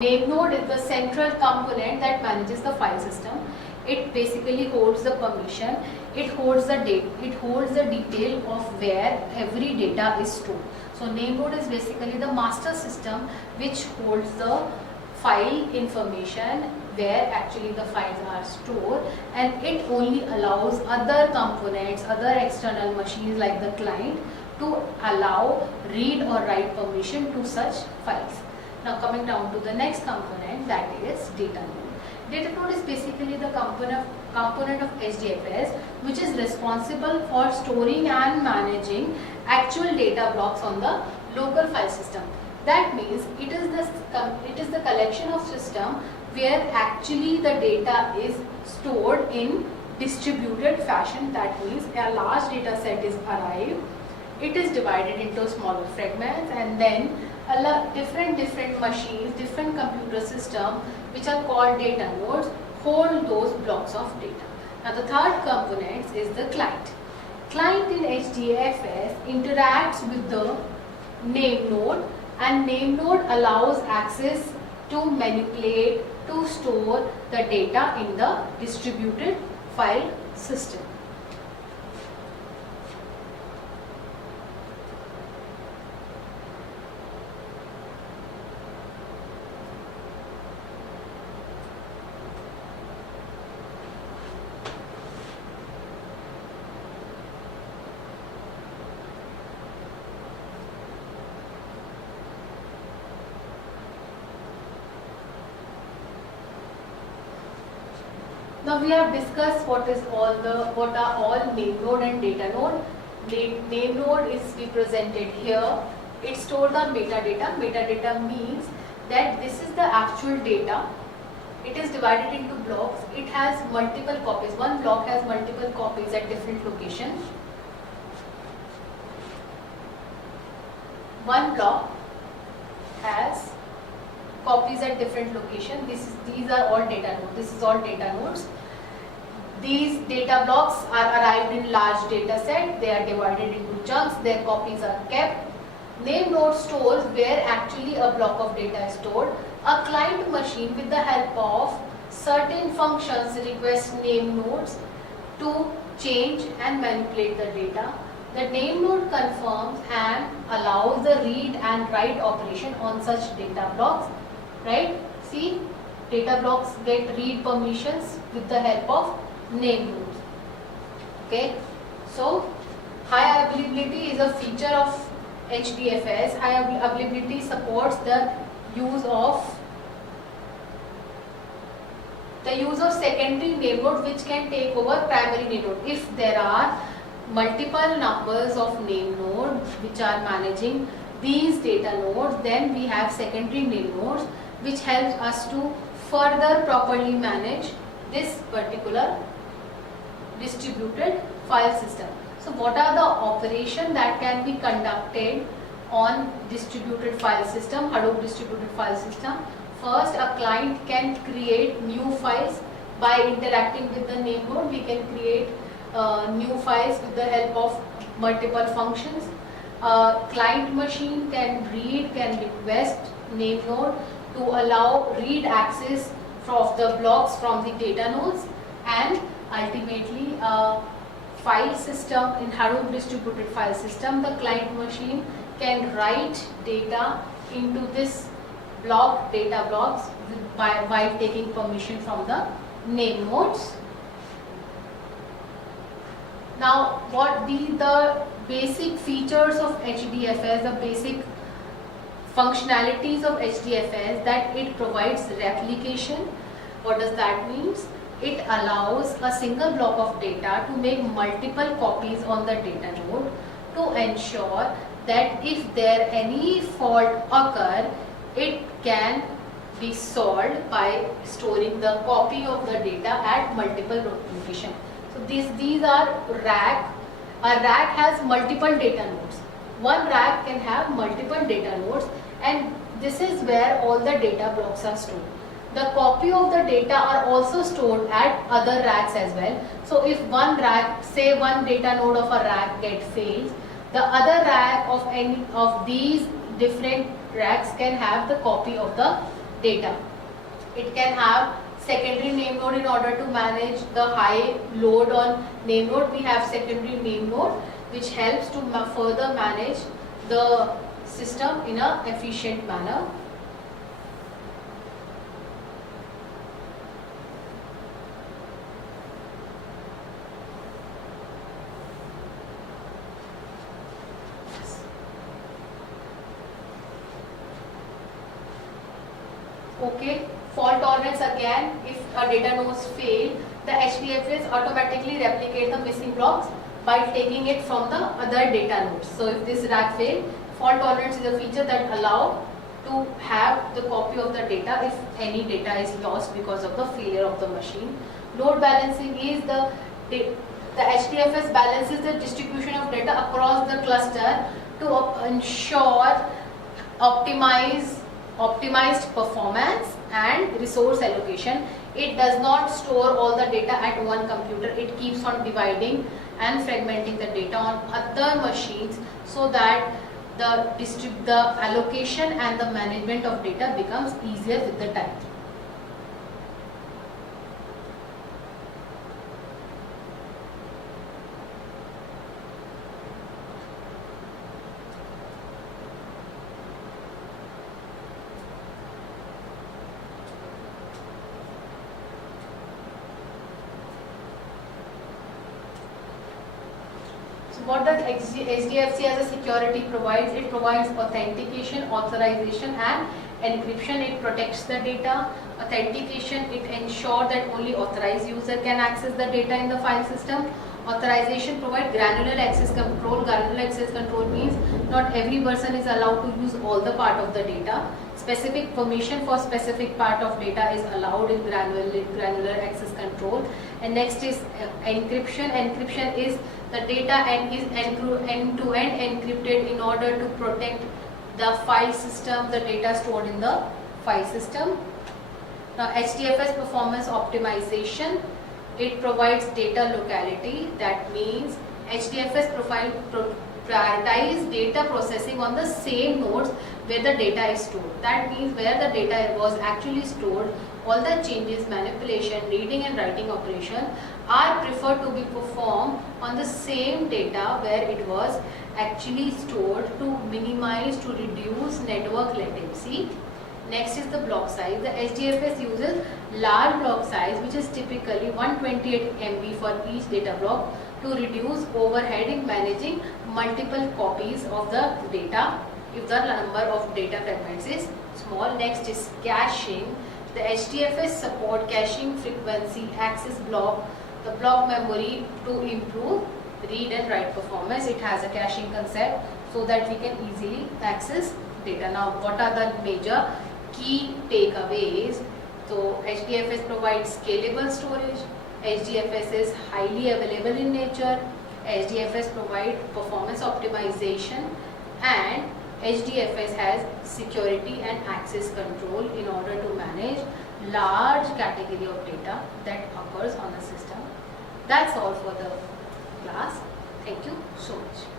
Name node is the central component that manages the file system. It basically holds the permission. It holds the date. It holds the detail of where every data is stored. So name node is basically the master system which holds the file information where actually the files are stored, and it only allows other components, other external machines like the client to allow read or write permission to such files. Now coming down to the next component, that is data node. Data node is basically the component of HDFS which is responsible for storing and managing actual data blocks on the local file system. That means it is the collection of system where actually the data is stored in distributed fashion. That means a large data set is arrived. It is divided into smaller fragments, and then different machines, different computer systems which are called data nodes hold those blocks of data. Now the third component is the client. Client in HDFS interacts with the name node, and name node allows access to manipulate, to store the data in the distributed file system. Now we have discussed what are all name node and data node. Name node is represented here. It's stored on metadata. Metadata means that this is the actual data. It is divided into blocks. It has multiple copies. One block has multiple copies at different locations. One block has copies at different locations. These are all data nodes. This is all data nodes. These data blocks are arrived in large data set. They are divided into chunks. Their copies are kept. Name node stores where actually a block of data is stored. A client machine with the help of certain functions requests name nodes to change and manipulate the data. The name node confirms and allows the read and write operation on such data blocks. Right? See, data blocks get read permissions with the help of name nodes. Okay, so high availability is a feature of HDFS. High availability supports the use of secondary name node which can take over primary name node. If there are multiple numbers of name nodes which are managing these data nodes, then we have secondary name nodes which helps us to further properly manage this particular distributed file system. So what are the operations that can be conducted on distributed file system, Hadoop distributed file system? First, a client can create new files by interacting with the name node. We can create new files with the help of multiple functions. Client machine can request name node to allow read access of the blocks from the data nodes, and ultimately file system in Hadoop distributed file system, the client machine can write data into this data blocks by taking permission from the name nodes. Now what the basic features of HDFS, the basic functionalities of HDFS, that it provides replication. What does that mean? It allows a single block of data to make multiple copies on the data node to ensure that if there any fault occur, it can be solved by storing the copy of the data at multiple locations. So these are rack. A rack has multiple data nodes. One rack can have multiple data nodes, and this is where all the data blocks are stored. The copy of the data are also stored at other racks as well. So if one rack, say one data node of a rack fails, the other rack of any of these different racks can have the copy of the data. It can have secondary name node in order to manage the high load on name node. We have secondary name node which helps to further manage the system in an efficient manner. Okay, fault tolerance again, if a data nodes fail, the HDFS automatically replicate the missing blocks by taking it from the other data nodes. So if this rack fail, fault tolerance is a feature that allow to have the copy of the data if any data is lost because of the failure of the machine. Load balancing is the HDFS balances the distribution of data across the cluster to ensure optimized performance and resource allocation. It does not store all the data at one computer. It keeps on dividing and fragmenting the data on other machines so that the allocation and the management of data becomes easier with the time. What does HDFS as a security provides? It provides authentication, authorization and encryption. It protects the data. Authentication, it ensures that only authorized user can access the data in the file system. Authorization provides granular access control. Granular access control means not every person is allowed to use all the part of the data. Specific permission for specific part of data is allowed in granular access control. And next is encryption. Encryption is the data is end-to-end encrypted in order to protect the file system, the data stored in the file system. Now HDFS performance optimization, it provides data locality. That means HDFS prioritize data processing on the same nodes where the data is stored. That means where the data was actually stored, all the changes, manipulation, reading and writing operation are preferred to be performed on the same data where it was actually stored to minimize, to reduce network latency. Next is the block size. The HDFS uses large block size, which is typically 128 MB for each data block, to reduce overhead in managing multiple copies of the data if the number of data fragments is small. Next is caching. The HDFS support caching frequency, access block, the block memory to improve read and write performance. It has a caching concept so that we can easily access data. Now, what are the major key takeaways? So, HDFS provides scalable storage. HDFS is highly available in nature. HDFS provides performance optimization, and HDFS has security and access control in order to manage large category of data that occurs on the system. That's all for the class. Thank you so much.